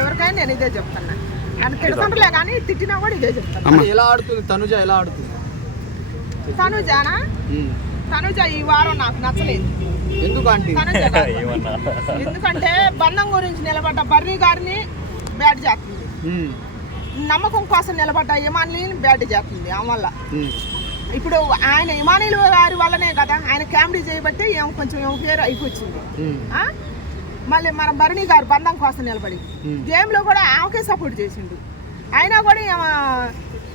ఎవరికైనా నేను ఇదే చెప్తున్నా. అని తిడుతుంటలే కానీ తిట్టినా కూడా ఇదే చెప్తాను. ఎలా ఆడుతుంది తనుజ, ఎలా ఆడుతుంది? తనుజానా? తనుజ ఈ వారం నాకు నచ్చలేదు. ఎందుకంటే బంధం గురించి నిలబడ్డ బర్రీ గారిని బ్యాట్ చేస్తుంది, నమ్మకం కోసం నిలబడ్డ ఇమానీని బ్యాట్ చేస్తుంది. ఆమె వల్ల ఇప్పుడు ఆయన ఇమానీలు గారి వల్లనే కదా ఆయన కామెడీ చేయబట్టి ఏమో కొంచెం ఏమో పేరు అయిపోయింది. మళ్ళీ మన భరణి గారు బంధం కోసం నిలబడి గేమ్లో కూడా ఆమెకే సపోర్ట్ చేసిండు. అయినా కూడా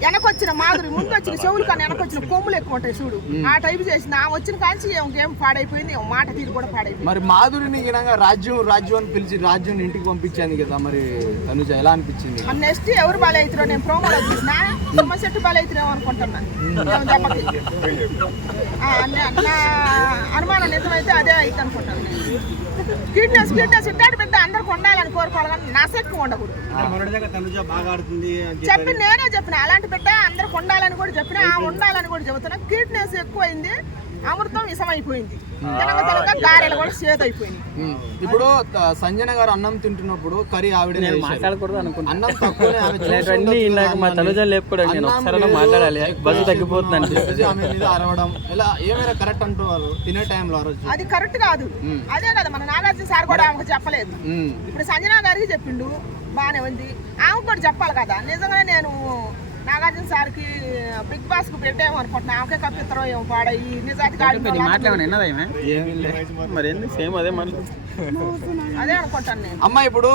వెనకొచ్చిన మాధురి ముందు వచ్చిన చెవులు కానీ వెనకొచ్చిన కొమ్ములు ఎక్కువ ఉంటాయి చూడు, ఆ టైప్ చేసింది. ఆమె వచ్చిన కాంచి గేమ్ పాడైపోయింది, మాట తీరు కూడా పాడైపోయింది. మరి మాధురిని రాజ్యం అని పిలిచి రాజ్యం ఇంటికి పంపించాను కదా, మరి తనుజ ఎలా అనిపించింది? నెక్స్ట్ ఎవరు బలవుతారో నేను ప్రోమోలో చూసిన సొమ్మశెట్టి బలవుతారేమో అనుకుంటున్నాను. నా అనుమానం నిజమైతే అదే అయితే అనుకుంటాను. ఫిట్నెస్ ఉంటాడు పెద్ద అందరికి ఉండాలని కోరుకోవాలి కానీ నసెక్కు ఉండకూడదు. చెప్పి నేనే చెప్పిన అలాంటి బిడ్డ అందరికి ఉండాలని కూడా చెప్పిన, ఉండాలని కూడా చెబుతున్నా. ఫిట్నెస్ ఎక్కువైంది, అమృతం విషమైపోయింది, గారెలు కూడా చేదు అయిపోయింది. ఇప్పుడు సంజన గారు అన్నం తింటున్నప్పుడు కర్రీ ఆవిడ మాట్లాడకూడదు అనుకుంటున్నా. అన్నం తక్కువనే అరవడం ఇలా ఏమైనా కరెక్ట్ అంటున్నారు తినే టైంలో? అది కరెక్ట్ కాదు. అదే కదా మన నాగార్జున సార్ కూడా ఆమెకు చెప్పలేదు. ఇప్పుడు సంజన గారికి చెప్పిండు బాగానే ఉంది, ఆమెకు కూడా చెప్పాలి కదా. నిజంగానే నేను నాగార్జున సార్కి బిగ్ బాస్ కు పెట్టేమో అనుకుంటున్నా. ఆమెకే కప్పిస్తారో ఏమో పాడ ఈ నిజాతి అదే అనుకుంటాను నేను. అమ్మ ఇప్పుడు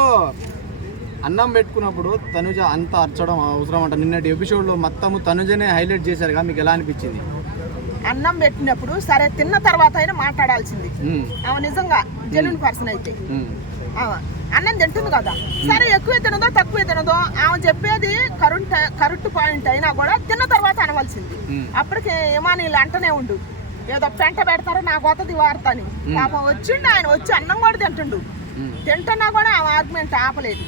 అన్నం పెట్టుకున్నప్పుడు తనుజ అంత అర్చడం అవసరం అంట. నిన్నటి ఎపిసోడ్ లో మొత్తము తనుజనే హైలైట్ చేశారుగా, మీకు ఎలా అనిపించింది? అన్నం పెట్టినప్పుడు సరే తిన్న తర్వాత అయినా మాట్లాడాల్సింది. ఆమె నిజంగా జెన్యూన్ పర్సన్ అయితే అన్నం తింటుంది కదా, సరే ఎక్కువ తినదో తక్కువ తినదో ఆమె చెప్పేది కరెక్ట్ పాయింట్ అయినా కూడా తిన్న తర్వాత అనవలసింది. అప్పటికి ఇమానీలు అంటనే ఉండు ఏదో పెంట పెడతారో నాకు వద్దది వార్త అని. పాపం వచ్చిండు ఆయన, వచ్చి అన్నం కూడా తింటున్నా కూడా ఆమె ఆర్గ్యుమెంట్ ఆపలేదు.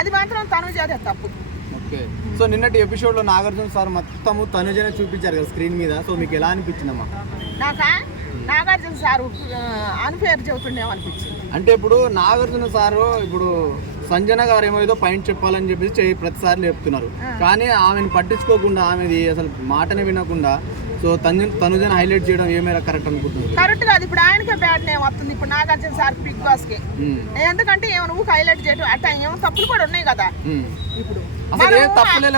అది మాత్రం తనుజదే తప్పు. సో నిన్నటి ఎపిసోడ్ లో నాగార్జున సార్ మొత్తము తనుజనే చూపించారు కదా స్క్రీన్ మీద, సో మీకు ఎలా అనిపించిందమ్మా? నాకా నాగార్జున సారు అన్ఫేర్ చెబుతుండేమనిపించింది. అంటే ఇప్పుడు నాగార్జున సారు ఇప్పుడు సంజన గారు ఏమో పాయింట్ చెప్పాలని చెప్పేసి ప్రతిసారి చెప్తున్నారు, కానీ ఆమెను పట్టించుకోకుండా ఆమెది అసలు మాటనే వినకుండా సో తనుజన హైలైట్ చేయడం ఏమైనా కరెక్ట్ అనుకుంటున్నారు? కరెక్ట్ కాదు. ఇప్పుడు ఆయనకే బ్యాడ్ నేమ్ వస్తుంది ఇప్పుడు నాగార్జున సార్ బిగ్ బాస్ కి. ఎందుకంటే ఏమో నువ్వు హైలైట్ చేయడం అట్లా ఏమో తప్పులు కూడా ఉన్నాయి కదా. ఇప్పుడు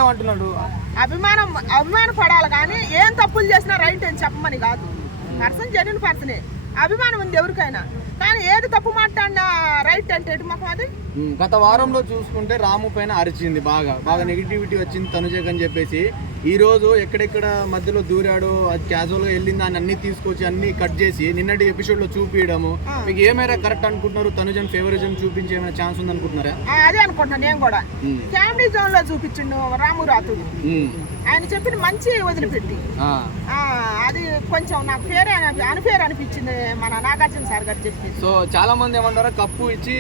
అంటున్నాడు అభిమానం పడాలి కానీ ఏం తప్పులు చేసినా రైట్ అని చెప్పమని కాదు. పర్సన్ జెన్యూన్ పర్సనే, అభిమానం ఉంది ఎవరికైనా, కానీ ఏది తప్పు మాట్లాడినా రైట్ అంటే మాకు అది. గత వారంలో చూసుకుంటే రాము పైన అరిచింది, బాగా నెగిటివిటీ వచ్చింది తనుజకి అని చెప్పేసి. ఈ రోజు ఎక్కడెక్కడ మధ్యలో దూరాడు, అది క్యాజువల్ గా వెళ్ళింది అని అన్ని తీసుకొచ్చి అన్ని కట్ చేసి నిన్నటి ఎపిసోడ్ లో చూపించడము మీకు ఏమైనా కరెక్ట్ అనుకుంటున్నారు? తనుజన్ ఫేవరిజం చూపించే ఏమైనా ఛాన్స్ ఉంది అనుకుంటున్నారా? అదే అనుకుంటున్నా నేను కూడా. కామెడీ జోన్ లో చూపించిండు రాము రాతుడు, ఆయన చెప్పిన మంచి వదిలిపెట్టి అది కొంచెం నాకు అన్ఫేర్ అనిపించింది మన నాగార్జున సార్ గారు చెప్పి. సో చాలా మంది ఏమంటారు కప్పు ఇచ్చి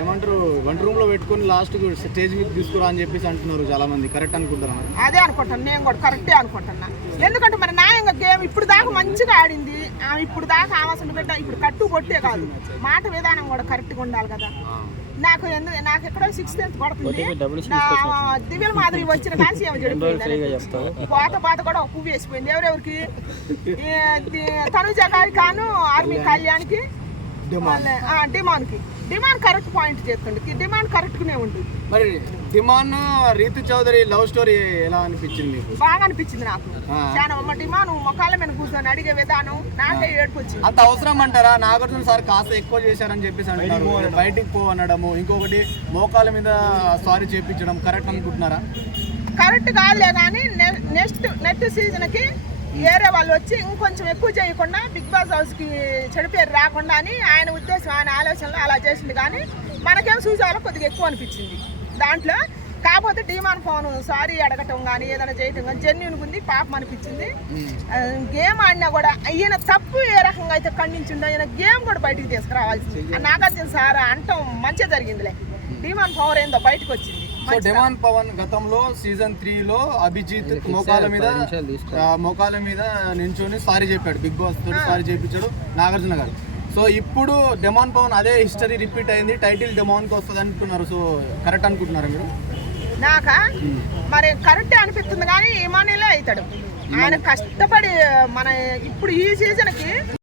ఏమంటారు వంట రూమ్ లో పెట్టుకుని లాస్ట్ స్టేజ్ మీద తీసుకురా అని చెప్పేసి అంటున్నారు చాలా మంది, కరెక్ట్ అనుకుంటున్నారు? అదే అనుకుంటాను నేను కూడా, కరెక్టే అనుకుంటున్నా. ఎందుకంటే మన న్యాయంగా గేమ్ ఇప్పుడు దాకా మంచిగా ఆడింది ఆమె, ఇప్పుడు దాకా ఆవాసన పెట్ట ఇప్పుడు కట్టు కొట్టే కాదు మాట విధానం కూడా కరెక్ట్గా ఉండాలి కదా. నాకు ఎక్కడో 6th పడుతుంది, దివ్యల మాదిరి వచ్చిన కాసి ఏమో చెడిపోయింది, పాత కూడా ఒక పువ్వు వేసిపోయింది. ఎవరెవరికి? తనుజ గారి కాను ఆర్మీ కళ్యాణ్కి డిమాండ్ కరెక్ట్ పాయింట్ చేస్తుంది, డిమాండ్ కరెక్ట్గానే ఉంది. మరి demand Ritu Chowdary love story ఎలా అనిపించింది? బాగా అనిపించింది నాకు. చాలా డిమాండ్ మొక్కల మీద కూర్చొని అడిగే విధానం నాకే ఏడుపు వచ్చింది. అంత అవసరం అంటారా? నాగార్జున సార్ కాస్త ఎక్కువ చేశారని చెప్పేసి అంటారు, బయటికి పో అనడము, ఇంకొకటి మోకాల మీద సారీ చేయించడం కరెక్ట్ అనుకుంటున్నారా? కరెక్ట్ కాదులే కానీ నెక్స్ట్ సీజన్కి వేరే వాళ్ళు వచ్చి ఇంకొంచెం ఎక్కువ చేయకుండా బిగ్ బాస్ హౌస్కి చెడు పేరు రాకుండా అని ఆయన ఉద్దేశం, ఆయన ఆలోచనలో అలా చేసింది. కానీ మనకేం చూసాలో కొద్దిగా ఎక్కువ అనిపించింది దాంట్లో. కాకపోతే డిమాండ్ ఫోన్ సారీ అడగటం కానీ ఏదైనా చేయటం కానీ జెన్యూన్ ఉంది, పాపం అనిపించింది. గేమ్ ఆడినా కూడా ఈయన తప్పు ఏ రకంగా అయితే ఖండించిండో ఈయన గేమ్ కూడా బయటికి తీసుకురావాల్సింది. నాగార్జున సార్ అంటాం మంచిగా జరిగిందిలే, డిమాండ్ పవర్ ఏందో బయటకు వచ్చింది. సో డిమాండ్ పవన్ గతంలో సీజన్ 3లో అభిజిత్ మోకాల మీద నించొని సారీ చెప్పాడు, బిగ్ బాస్ తోటి సారీ చేయించాడు నాగార్జున గారు. సో ఇప్పుడు డెమాన్ పవన్ అదే హిస్టరీ రిపీట్ అయింది, టైటిల్ డెమాన్కి వస్తుంది అంటున్నారు. సో కరెక్ట్ అనుకుంటున్నారా మీరు? నాకా మరి కరెక్టే అనిపిస్తుంది, కానీ ఇమానిలే అవుతాడు. ఆయన కష్టపడి మన ఇప్పుడు ఈ సీజన్కి